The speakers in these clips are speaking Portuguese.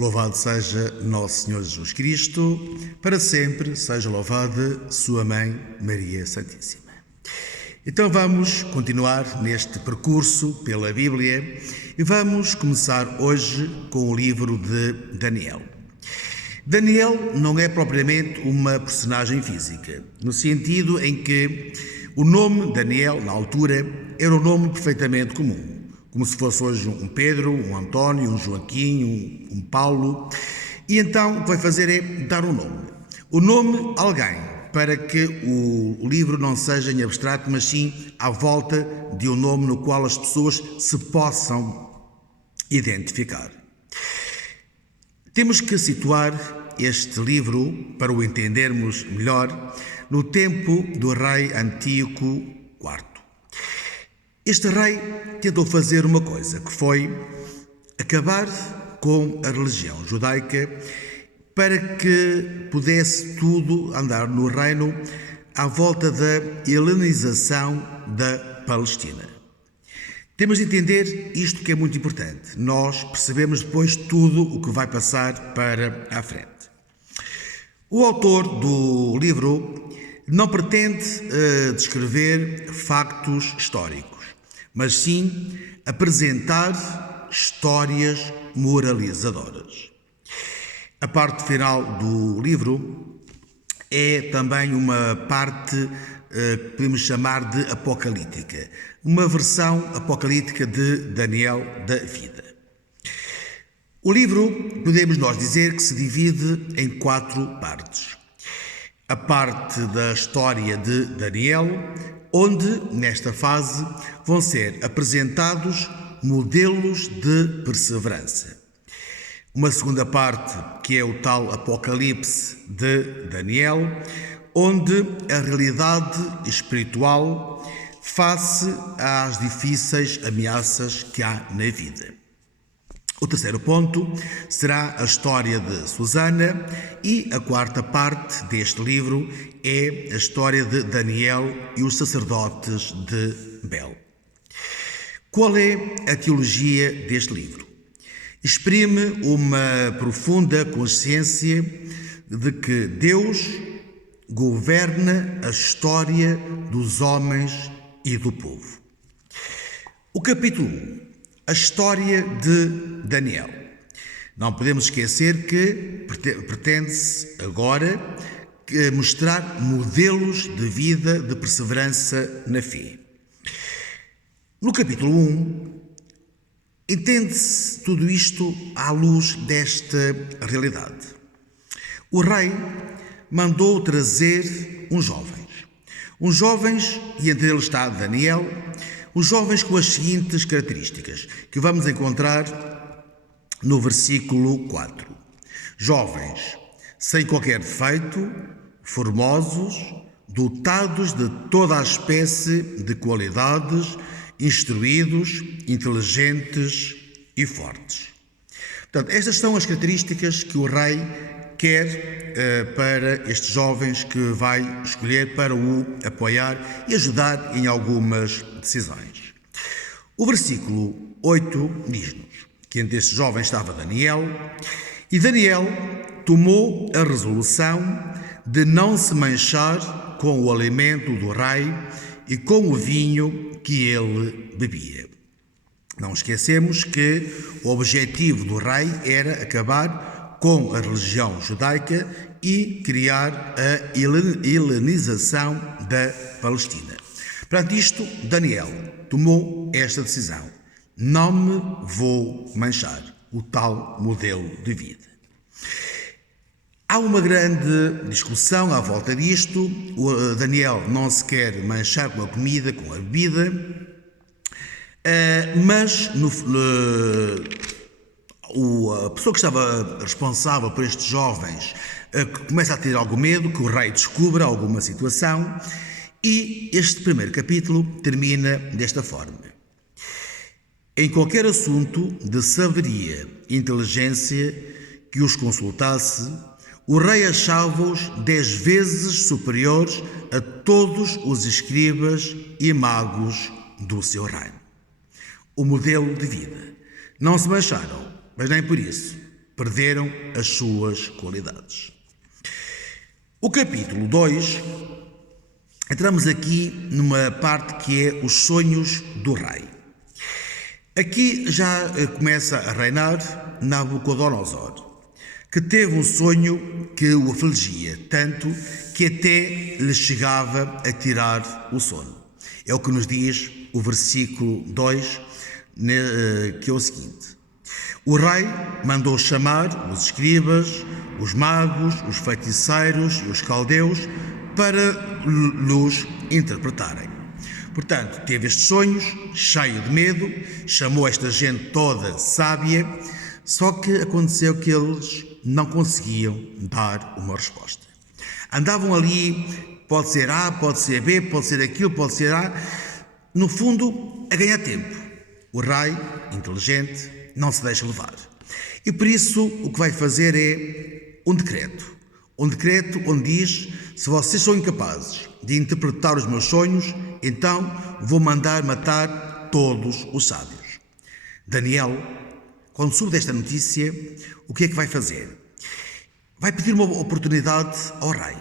Louvado seja Nosso Senhor Jesus Cristo, para sempre seja louvada Sua Mãe Maria Santíssima. Então vamos continuar neste percurso pela Bíblia e vamos começar hoje com o livro de Daniel. Daniel não é propriamente uma personagem física, no sentido em que o nome Daniel, na altura, era um nome perfeitamente comum. Como se fosse hoje um Pedro, um António, um Joaquim, um Paulo. E então o que vai fazer é dar um nome. O nome a alguém, para que o livro não seja em abstrato, mas sim à volta de um nome no qual as pessoas se possam identificar. Temos que situar este livro, para o entendermos melhor, no tempo do rei Antíoco IV. Este rei tentou fazer uma coisa, que foi acabar com a religião judaica para que pudesse tudo andar no reino à volta da helenização da Palestina. Temos de entender isto que é muito importante. Nós percebemos depois tudo o que vai passar para a frente. O autor do livro não pretende descrever factos históricos, mas sim apresentar histórias moralizadoras. A parte final do livro é também uma parte que podemos chamar de apocalíptica, uma versão apocalíptica de Daniel da vida. O livro, podemos nós dizer que se divide em 4 partes. A parte da história de Daniel, onde, nesta fase, vão ser apresentados modelos de perseverança. Uma segunda parte, que é o tal Apocalipse de Daniel, onde a realidade espiritual face às difíceis ameaças que há na vida. O terceiro ponto será a história de Susana e a quarta parte deste livro é a história de Daniel e os sacerdotes de Bel. Qual é a teologia deste livro? Exprime uma profunda consciência de que Deus governa a história dos homens e do povo. O capítulo 1. A história de Daniel. Não podemos esquecer que pretende-se agora mostrar modelos de vida de perseverança na fé. No capítulo 1, entende-se tudo isto à luz desta realidade. O rei mandou trazer uns jovens, e entre eles está Daniel, os jovens com as seguintes características, que vamos encontrar no versículo 4. Jovens, sem qualquer defeito, formosos, dotados de toda a espécie de qualidades, instruídos, inteligentes e fortes. Portanto, estas são as características que o rei quer para estes jovens que vai escolher para o apoiar e ajudar em algumas decisões. O versículo 8 diz-nos que entre estes jovens estava Daniel, e Daniel tomou a resolução de não se manchar com o alimento do rei e com o vinho que ele bebia. Não esquecemos que o objetivo do rei era acabar com a religião judaica e criar a helenização da Palestina. Perante isto, Daniel tomou esta decisão. Não me vou manchar, o tal modelo de vida. Há uma grande discussão à volta disto. O Daniel não se quer manchar com a comida, com a bebida, mas a pessoa que estava responsável por estes jovens começa a ter algum medo que o rei descubra alguma situação, e este primeiro capítulo termina desta forma. Em qualquer assunto de sabedoria e inteligência que os consultasse, o rei achava-os 10 vezes superiores a todos os escribas e magos do seu reino. O modelo de vida. Não se mancharam, mas nem por isso perderam as suas qualidades. O capítulo 2, entramos aqui numa parte que é os sonhos do rei. Aqui já começa a reinar Nabucodonosor, que teve um sonho que o afligia, tanto que até lhe chegava a tirar o sono. É o que nos diz o versículo 2, que é o seguinte: o rei mandou chamar os escribas, os magos, os feiticeiros e os caldeus para lhes interpretarem. Portanto, teve estes sonhos, cheio de medo, chamou esta gente toda sábia, só que aconteceu que eles não conseguiam dar uma resposta. Andavam ali, pode ser A, pode ser B, pode ser aquilo, pode ser A, no fundo, a ganhar tempo. O rei, inteligente, não se deixa levar. E por isso o que vai fazer é um decreto onde diz: se vocês são incapazes de interpretar os meus sonhos, então vou mandar matar todos os sábios. Daniel, quando soube desta notícia, o que é que vai fazer? Vai pedir uma oportunidade ao rei.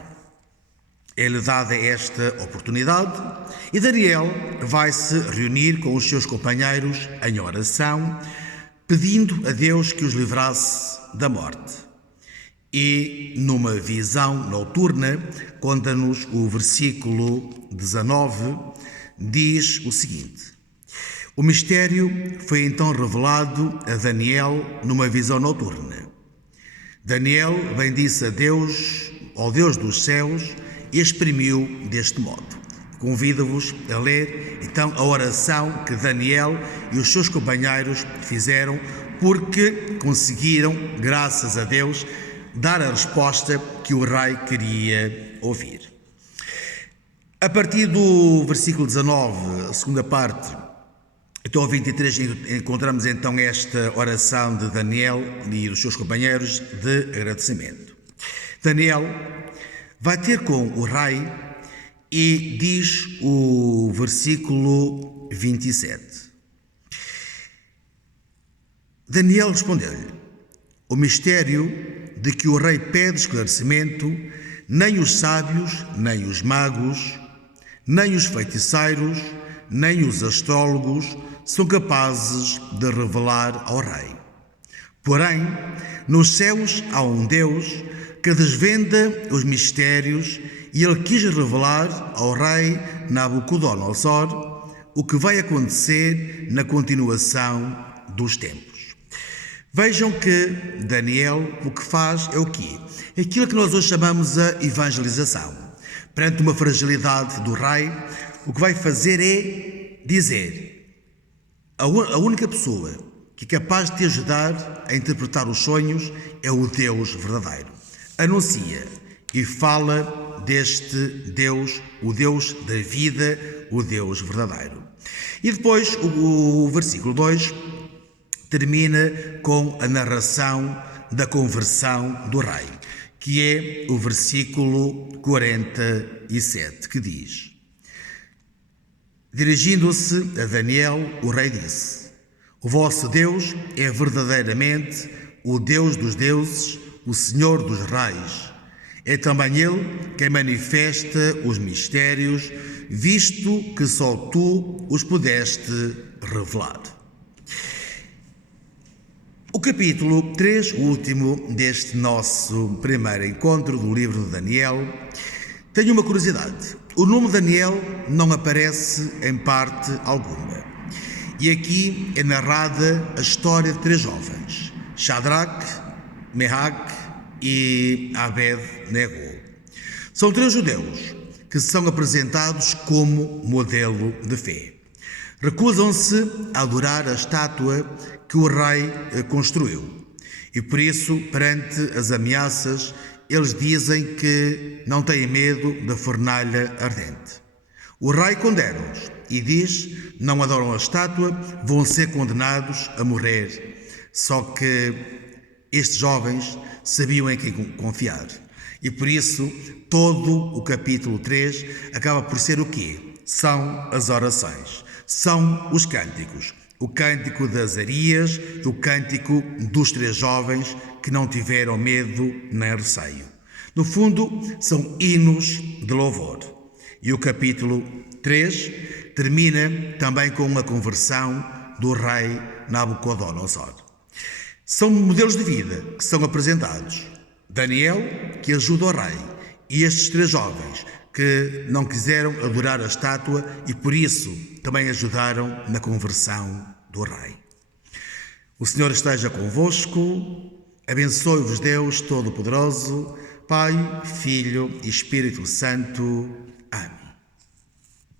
É-lhe dada esta oportunidade e Daniel vai se reunir com os seus companheiros em oração, pedindo a Deus que os livrasse da morte. E numa visão noturna, conta-nos o versículo 19, diz o seguinte: o mistério foi então revelado a Daniel numa visão noturna. Daniel bendisse a Deus, ao Deus dos céus, e exprimiu deste modo. Convido-vos a ler então a oração que Daniel e os seus companheiros fizeram, porque conseguiram, graças a Deus, dar a resposta que o rei queria ouvir. A partir do versículo 19, a segunda parte, até ao 23, encontramos então esta oração de Daniel e dos seus companheiros de agradecimento. Daniel vai ter com o rei e diz o versículo 27. Daniel respondeu-lhe: o mistério de que o rei pede esclarecimento, nem os sábios, nem os magos, nem os feiticeiros, nem os astrólogos são capazes de revelar ao rei. Porém, nos céus há um Deus que desvenda os mistérios, e ele quis revelar ao rei Nabucodonosor o que vai acontecer na continuação dos tempos. Vejam que Daniel o que faz é o quê? Aquilo que nós hoje chamamos a evangelização. Perante uma fragilidade do rei, o que vai fazer é dizer: a única pessoa que é capaz de te ajudar a interpretar os sonhos é o Deus verdadeiro. Anuncia e fala deste Deus, o Deus da vida, o Deus verdadeiro. E depois o versículo 2 termina com a narração da conversão do rei, que é o versículo 47, que diz: dirigindo-se a Daniel, o rei disse: o vosso Deus é verdadeiramente o Deus dos deuses, o Senhor dos reis. É também Ele quem manifesta os mistérios, visto que só tu os pudeste revelar. O capítulo 3, o último deste nosso primeiro encontro do livro de Daniel, tem uma curiosidade. O nome Daniel não aparece em parte alguma. E aqui é narrada a história de três jovens: Shadraque, Mesaque e Abed-nego. São três judeus que são apresentados como modelo de fé. Recusam-se a adorar a estátua que o rei construiu. E por isso, perante as ameaças, eles dizem que não têm medo da fornalha ardente. O rei condena-os e diz: não adoram a estátua, vão ser condenados a morrer. Só que estes jovens sabiam em quem confiar. E por isso, todo o capítulo 3 acaba por ser o quê? São as orações, são os cânticos, o cântico de Azarias e o cântico dos 3 jovens que não tiveram medo nem receio. No fundo, são hinos de louvor. E o capítulo 3 termina também com uma conversão do rei Nabucodonosor. São modelos de vida que são apresentados. Daniel, que ajuda o rei, e estes 3 jovens que não quiseram adorar a estátua e por isso também ajudaram na conversão do rei. O Senhor esteja convosco, abençoe-vos Deus Todo-Poderoso, Pai, Filho e Espírito Santo. Amém.